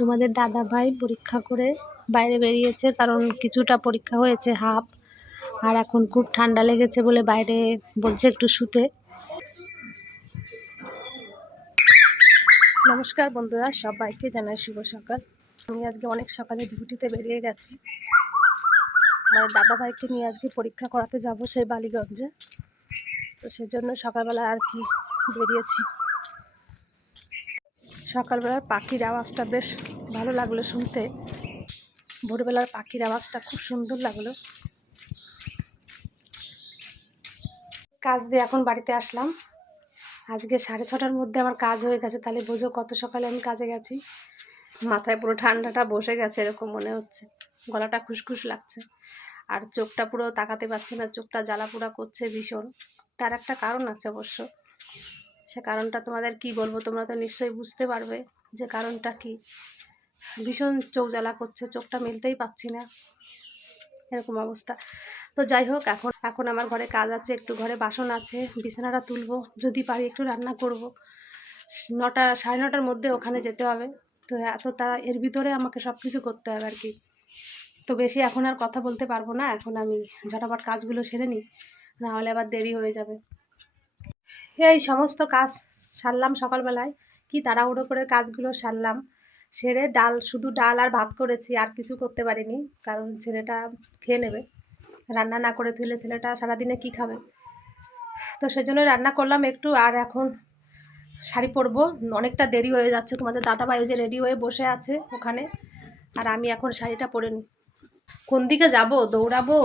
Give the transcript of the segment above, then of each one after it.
তোমাদের দাদা ভাই পরীক্ষা করে বাইরে বেরিয়েছে, কারণ কিছুটা পরীক্ষা হয়েছে হাফ, আর এখন খুব ঠান্ডা লেগেছে বলে বাইরে বলছে একটু শুতে। নমস্কার বন্ধুরা, সবাইকে জানাই শুভ সকাল। আমি আজকে অনেক সকালে ডিউটিতে বেরিয়ে গেছি। আমার দাদা ভাইকে নিয়ে আজকে পরীক্ষা করাতে যাব সেই বালিগঞ্জে। তো সেজন্য সকালবেলা আর কি বেরিয়েছি। সকালবেলার পাখির আওয়াজটা বেশ ভালো লাগল শুনতে। ভোরবেলার পাখির আওয়াজটা খুব সুন্দর লাগল। কাজ দিয়ে এখন বাড়িতে আসলাম। আজকে সাড়ে ছটার মধ্যে আমার কাজ হয়ে গেছে, তাহলে বোঝো কত সকালে আমি কাজে গেছি। মাথায় পুরো ঠান্ডাটা বসে গেছে, এরকম মনে হচ্ছে। গলাটা খুসখুস লাগছে। আর চোখটা পুরো তাকাতে পারছে না, চোখটা জ্বালা পোড়া করছে ভীষণ। তার একটা কারণ আছে অবশ্য। সে কারণটা তোমাদের কি বলব, তোমরা তো নিশ্চয়ই বুঝতে পারবে যে কারণটা কি। ভীষণ চোখ জ্বালা করছে, চোখটা মেলতেই পাচ্ছি না। এরকম অবস্থা। তো যাই হোক, এখন এখন আমার ঘরে কাজ আছে, একটু ঘরে বাসন আছে, বিছানাটা তুলবো, যদি পারি একটু রান্না করব। নটা, সাড়ে নটার মধ্যে ওখানে যেতে হবে। তো এত তারা এর ভিতরে আমাকে সব কিছু করতে হবে আর কি। তো বেশি এখন আর কথা বলতে পারব না, এখন আমি ঝটাপট কাজগুলো সেরে নিই, নাহলে আবার দেরি হয়ে যাবে। এই সমস্ত কাজ সারলাম সকালবেলায়, কি তাড়াহুড়ো করে কাজগুলো সারলাম। সেরে ডাল, শুধু ডাল আর ভাত করেছি, আর কিছু করতে পারিনি। কারণ ছেলেটা খেয়ে নেবে। রান্না না করে তুলে ছেলেটা সারাদিনে কি খাবে? তো সেজন্য রান্না করলাম একটু, আর এখন শাড়ি পরবো। অনেকটা দেরি হয়ে যাচ্ছে, তোমাদের দাদাভাই ওই যে রেডি হয়ে বসে আছে ওখানে। আর আমি এখন শাড়িটা পরে নিই কোন দিকে যাব? দৌড়াবো?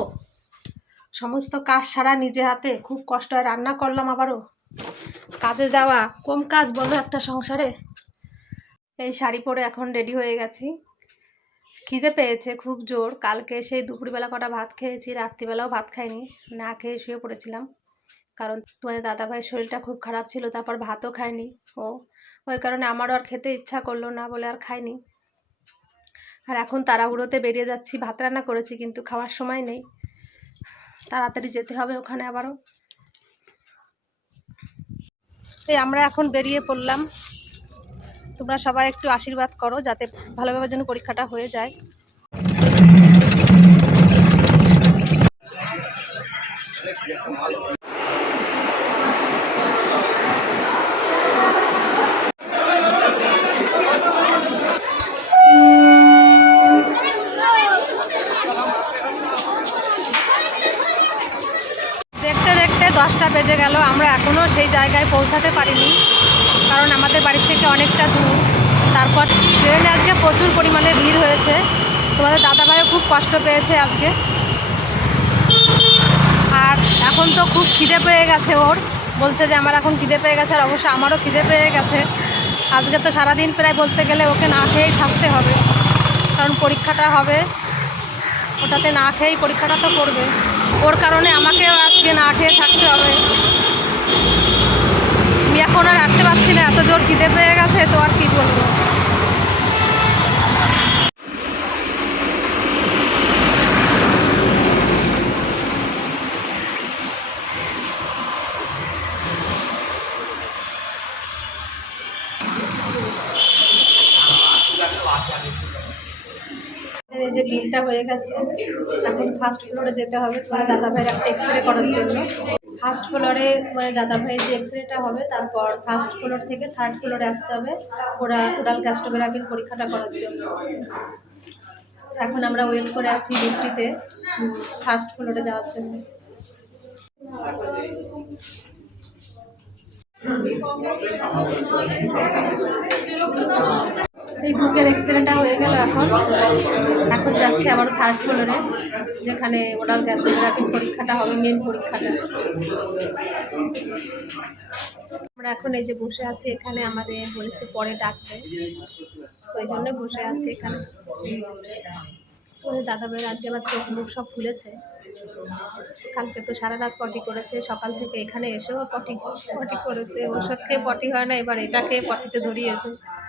সমস্ত কাজ সারা নিজে হাতে। খুব কষ্ট হয়, রান্না করলাম আবারও। কাজে যাওয়া। কম কাজ বলো একটা সংসারে? এই শাড়ি পরে এখন রেডি হয়ে গেছি। খিদে পেয়েছে খুব জোর। কালকে সেই দুপুরবেলা কটা ভাত খেয়েছি, রাত্রিবেলাও ভাত খাইনি। না খেয়ে শুয়ে পড়েছিলাম। কারণ তোমাদের দাদাভাইয়ের শরীরটা খুব খারাপ ছিল, তারপর ভাতও খায়নি ও। ওই কারণে আমারও আর খেতে ইচ্ছা করল না বলে আর খাইনি। আর এখন তাড়াহুড়োতে বেরিয়ে যাচ্ছি, ভাত রান্না করেছি কিন্তু খাওয়ার সময় নেই। তাড়াতাড়ি যেতে হবে ওখানে আবারও। এই আমরা এখন বেরিয়ে পড়লাম। তোমরা সবাই একটু আশীর্বাদ করো যাতে ভালোভাবে যেন পরীক্ষাটা হয়ে যায়। দশটা বেজে গেল, আমরা এখনও সেই জায়গায় পৌঁছাতে পারিনি। কারণ আমাদের বাড়ি থেকে অনেকটা দূর। তারপর ট্রেনে আজকে প্রচুর পরিমাণে ভিড় হয়েছে। তোমাদের দাদাভাইও খুব কষ্ট পেয়েছে আজকে। আর এখন তো খুব খিদে পেয়ে গেছে ওর। বলছে যে আমার এখন খিদে পেয়ে গেছে আর অবশ্য আমারও খিদে পেয়ে গেছে। আজকে তো সারাদিন প্রায় বলতে গেলে ওকে না খেয়েই থাকতে হবে। কারণ পরীক্ষাটা হবে। ওটাতে না খেয়েই পরীক্ষাটা তো করবে। ওর কারণে আমাকেও আজকে না খেয়ে থাকতে হবে আমি এখন আর রাখতে পারছি না এত জোর খিদে পেয়ে গেছে তো আর কি বলব? এই যে বিলটা হয়ে গেছে, এখন ফার্স্ট ফ্লোরে যেতে হবে দাদা ভাইয়ের একটা এক্স রে করার জন্য। ফার্স্ট ফ্লোরে মানে দাদা ভাইয়ের যে এক্স রেটা হবে, তারপর ফার্স্ট ফ্লোর থেকে থার্ড ফ্লোরে আসতে হবে, ওরা ওরাল গ্যাস্ট্রোগ্রাফির পরীক্ষাটা করার জন্য। এখন আমরা ওয়েট করে আছি ডিউটিতে ফার্স্ট ফ্লোরে যাওয়ার জন্য। এই বুকের এক্সরেটা হয়ে গেল এখন। এখন যাচ্ছে আবার থার্ড ফ্লোরে যেখানে ওরাল গ্যাস্ট্রোগ্রাফির পরীক্ষাটা হবে মেন পরীক্ষাটা। আমরা এখন এই যে বসে আছি এখানে, আমাদের বলেছে পরে ডাকবে ওই জন্য বসে আছি এখানে। দাদা ভাইয়ের আজকে আবার চোখ মুখ সব ফুলেছে কালকে তো সারা রাত পটি করেছে, সকাল থেকে এখানে এসেও পটি পটি করেছে। ওষুধ খেয়ে পটি হয় না, এবার এটা খেয়ে পটিতে ধরিয়েছে।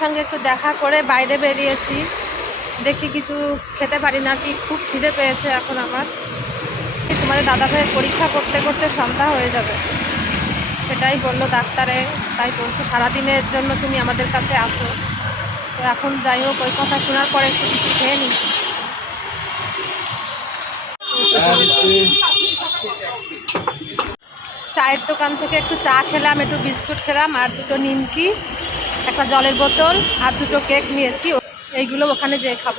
সঙ্গে একটু দেখা করে বাইরে বেরিয়েছি। দেখি কিছু খেতে পারি না কি খুব খিদে পেয়েছে এখন আমার। তোমাদের দাদাভাইয়ের পরীক্ষা করতে করতে সন্ধ্যা হয়ে যাবে। সেটাই বলল ডাক্তারে, তাই বলছে, সারাদিনের জন্য তুমি আমাদের কাছে আছো। তো এখন যাই হোক, ওই কথা শোনার পরে একটু কিছু খেয়ে নিই। চায়ের দোকান থেকে একটু চা খেলাম, একটু বিস্কুট খেলাম, আর দুটো নিমকি, একটা জলের বোতল, আর দুটো কেক নিয়েছি। এইগুলো ওখানে যেয়ে খাব।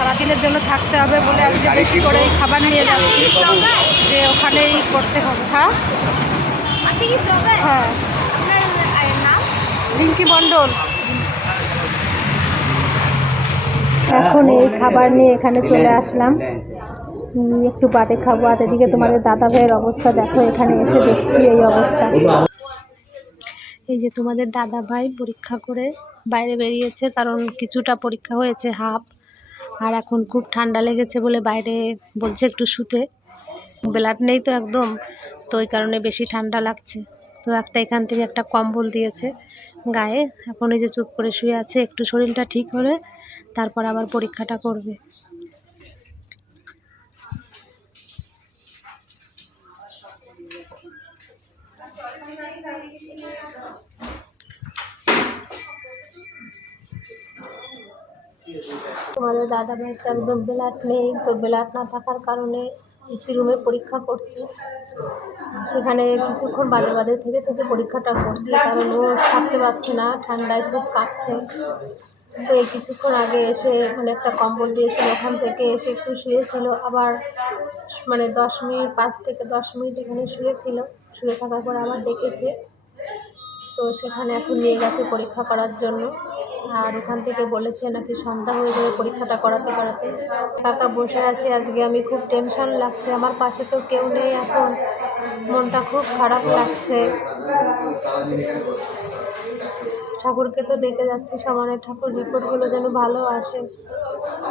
সারাদিনের জন্য থাকতে হবে বলে আজকে বেশি করে এই খাবার নিয়ে যাচ্ছি। যে ওখানেই করতে হবে। হ্যাঁ? হ্যাঁ। রিঙ্কি মণ্ডল। এখন এই খাবার নিয়ে এখানে চলে আসলাম। একটু বাদে খাব। আর এদিকে তোমাদের দাদা ভাইয়ের অবস্থা দেখো এখানে এসে দেখছি এই অবস্থা। এই যে তোমাদের দাদা ভাই পরীক্ষা করে বাইরে বেরিয়েছে কারণ কিছুটা পরীক্ষা হয়েছে হাফ। আর এখন খুব ঠান্ডা লেগেছে বলে বাইরে বলছে একটু শুতে। ব্লাড নেই তো একদম, তো ওই কারণে বেশি ঠান্ডা লাগছে। তো একটা এখান থেকে একটা কম্বল দিয়েছে গায়ে। এখন এই যে চুপ করে শুয়ে আছে, একটু শরীরটা ঠিক হলে তারপর আবার পরীক্ষাটা করবে। তোমাদের দাদা ভাই তো একদম ব্লাড নেই, তো ব্লাড না থাকার কারণে এসি রুমে পরীক্ষা করছে। সেখানে কিছুক্ষণ বাদে বাদে থেকে থেকে পরীক্ষাটা করছে, কারণ ও থাকতে পারছে না, ঠান্ডায় খুব কাঁপছে। তো এই কিছুক্ষণ আগে এসে মানে একটা কম্বল দিয়েছিল, ওখান থেকে এসে একটু শুয়েছিল, আবার মানে দশ মিনিট, পাঁচ থেকে দশ মিনিট এখানে শুয়েছিল। শুয়ে থাকার পর আবার ডেকেছে। তো সেখানে এখন নিয়ে গেছে পরীক্ষা করার জন্য। আর ওখান থেকে বলেছে নাকি সন্ধ্যা হয়ে যাবে পরীক্ষাটা করাতে করাতে। কাকা বসে আছে, আজকে আমি খুব টেনশন লাগছে, আমার পাশে তো কেউ নেই এখন। মনটা খুব খারাপ লাগছে। ঠাকুরকে তো ডেকে যাচ্ছে সমানে ঠাকুর রিপোর্টগুলো যেন ভালো আসে।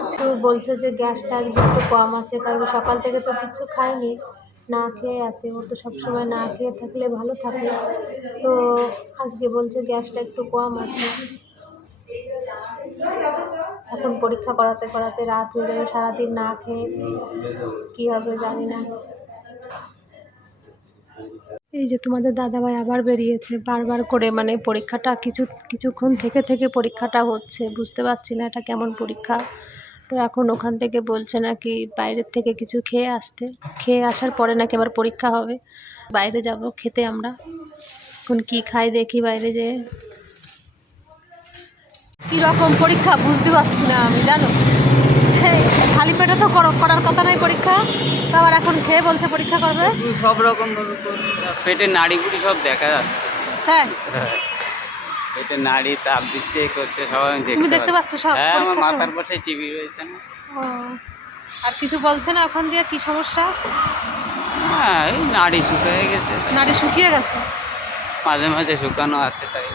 একটু বলছে যে গ্যাসটা আজকে একটু কম আছে, কারণ সকাল থেকে তো কিছু খায়নি। না খেয়ে আছে ও তো সবসময় না খেয়ে থাকলে ভালো থাকে। তো আজকে বলছে গ্যাসটা একটু কম আছে। এখন পরীক্ষা করাতে করাতে রাত হয়ে যাবে, সারাদিন না খেয়ে কী হবে জানি না। এই যে তোমাদের দাদাভাই আবার বেরিয়েছে, বারবার করে মানে পরীক্ষাটা কিছু, কিছুক্ষণ থেকে থেকে পরীক্ষাটা হচ্ছে, বুঝতে পারছি না এটা কেমন পরীক্ষা। তো এখন ওখান থেকে বলছে নাকি বাইরের থেকে কিছু খেয়ে আসতে। খেয়ে আসার পরে নাকি আবার পরীক্ষা হবে। বাইরে যাব খেতে আমরা। এখন কি খাই দেখি বাইরে যে কী রকম পরীক্ষা বুঝতে পারছি না আমি জানো? হ্যাঁ খালি পেটে তো করো- করার কথা নয় পরীক্ষা। তো আবার এখন খেয়ে বলছে পরীক্ষা করবে। সব রকম। পেটের নাড়িগুলি সব দেখা যাচ্ছে। হ্যাঁ। পেটের নাড়ি চাপ দিচ্ছে করছে সবাই তুমি দেখতে পাচ্ছ। সব? হ্যাঁ আমার মাথার পাশে টিভি রয়েছে না। আর কিছু বলছে না ওখান দিয়ে? কি সমস্যা? হ্যাঁ এই নাড়ি শুকিয়ে গেছে। নাড়ি শুকিয়ে গেছে? মাঝে মাঝে শুকানো আছে তাই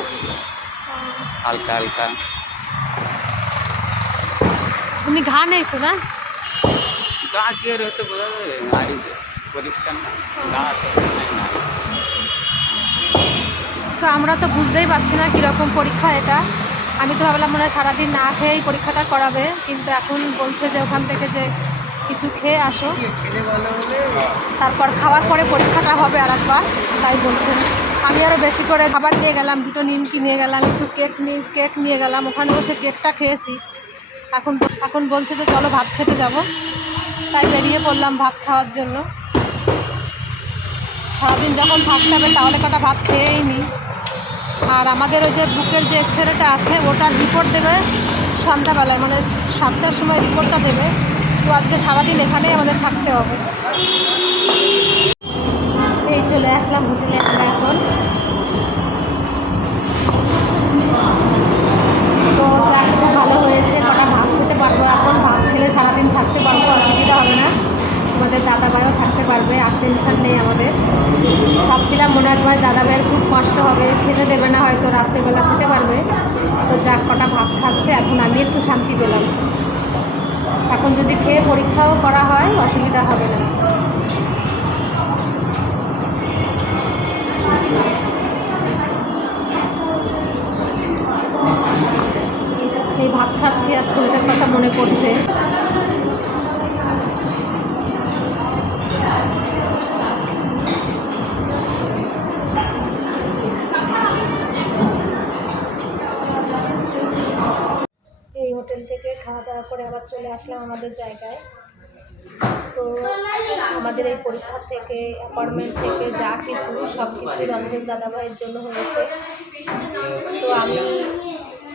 হালকা হালকা। তুমি ঘা নেই তো না? গা কি হতে বোঝা যাবে নাড়ি পরীক্ষা না গা তো আমরা তো বুঝতেই পারছি না কীরকম পরীক্ষা এটা। আমি তো ভাবলাম মনে হয় সারাদিন না খেয়েই পরীক্ষাটা করাবে, কিন্তু এখন বলছে যে ওখান থেকে যে কিছু খেয়ে আসো। তারপর খাওয়ার পরে পরীক্ষাটা হবে আর একবার তাই বলছে। আমি আরও বেশি করে খাবার নিয়ে গেলাম, দুটো নিমকি নিয়ে গেলাম, একটু কেক নিয়ে কেক নিয়ে গেলাম, ওখানে বসে কেকটা খেয়েছি। এখন এখন বলছে যে চলো ভাত খেতে যাব। তাই বেরিয়ে পড়লাম ভাত খাওয়ার জন্য। সারাদিন যখন থাকতে হবে তাহলে কটা ভাত খেয়েই নিই আর আমাদের ওই যে বুকের যে এক্স রেটা আছে, ওটার রিপোর্ট দেবে সন্ধ্যাবেলায় মানে সাতটার সময় রিপোর্টটা দেবে। তো আজকে সারাদিন এখানেই আমাদের থাকতে হবে। এই চলে আসলাম হোটেলে আমরা এখন। তো খুব ভালো হয়েছে, কটা ভাত খেতে পারব এখন। ভাত খেলে সারাদিন থাকতে পারব অসুবিধা হবে না। আমাদের দাদা ভাইও থাকতে পারবে আর টেনশন নেই আমাদের। ভাবছিলাম মনে হয় তোমার দাদাভাইয়ের খুব কষ্ট হবে খেতে দেবে না, হয়তো রাত্রেবেলা খেতে পারবে। তো যা কটা ভাত খাচ্ছে, এখন আমি একটু শান্তি পেলাম। এখন যদি খেয়ে পরীক্ষাও করা হয়, অসুবিধা হবে না। হোটেল থেকে খাওয়া দাওয়া করে আবার চলে আসলাম আমাদের জায়গায়। তো আমাদের এই পরীক্ষা থেকে অ্যাপার্টমেন্ট থেকে যা কিছু, সব কিছু রঞ্জন দাদাভাইয়ের জন্য হয়েছে। তো আমি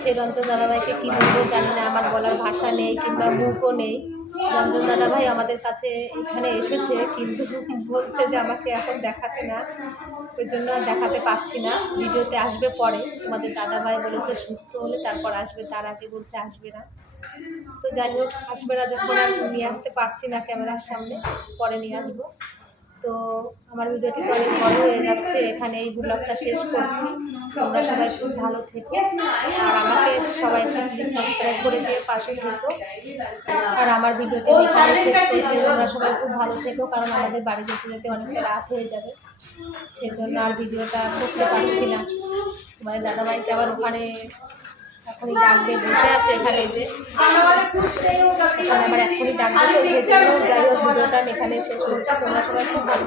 সেই রঞ্জন দাদাভাইকে কী বলব জানি না, আমার বলার ভাষা নেই কিংবা মুখও নেই। রঞ্জন দাদা ভাই আমাদের কাছে এখানে এসেছে, কিন্তু বলছে যে আমাকে এখন দেখাতে না। ওই জন্য দেখাতে পাচ্ছি না। ভিডিওতে আসবে পরে। তোমাদের দাদা ভাই বলেছে সুস্থ হলে তারপর আসবে, তার আগে বলছে আসবে না। তো যাই হোক, আসবে না যখন আর নিয়ে আসতে পারছি না ক্যামেরার সামনে, পরে নিয়ে আসব। তো আমার ভিডিওটি তো অনেক বড় হয়ে যাচ্ছে, এখানে এই ব্লগটা শেষ করছি। তোমরা সবাই খুব ভালো থেকে। আর আমাকে সবাই সাবস্ক্রাইব করে দিয়ে পাশে থেকো। আর আমার ভিডিওটি এখানে শেষ করছি। তোমরা সবাই খুব ভালো থেকো, কারণ আমাদের বাড়ি যেতে যেতে অনেকটা রাত হয়ে যাবে। সেজন্য আর ভিডিওটা করতে পারছি না। মানে দাদাভাইকে আবার ওখানে এখনই দিয়ে বসে আছে এখানে যে আবার এখনই ডাক জন্য যাই হোক, ভিডিওটা আমি এখানে শেষ করছি। তোমরা সবাই খুব ভালো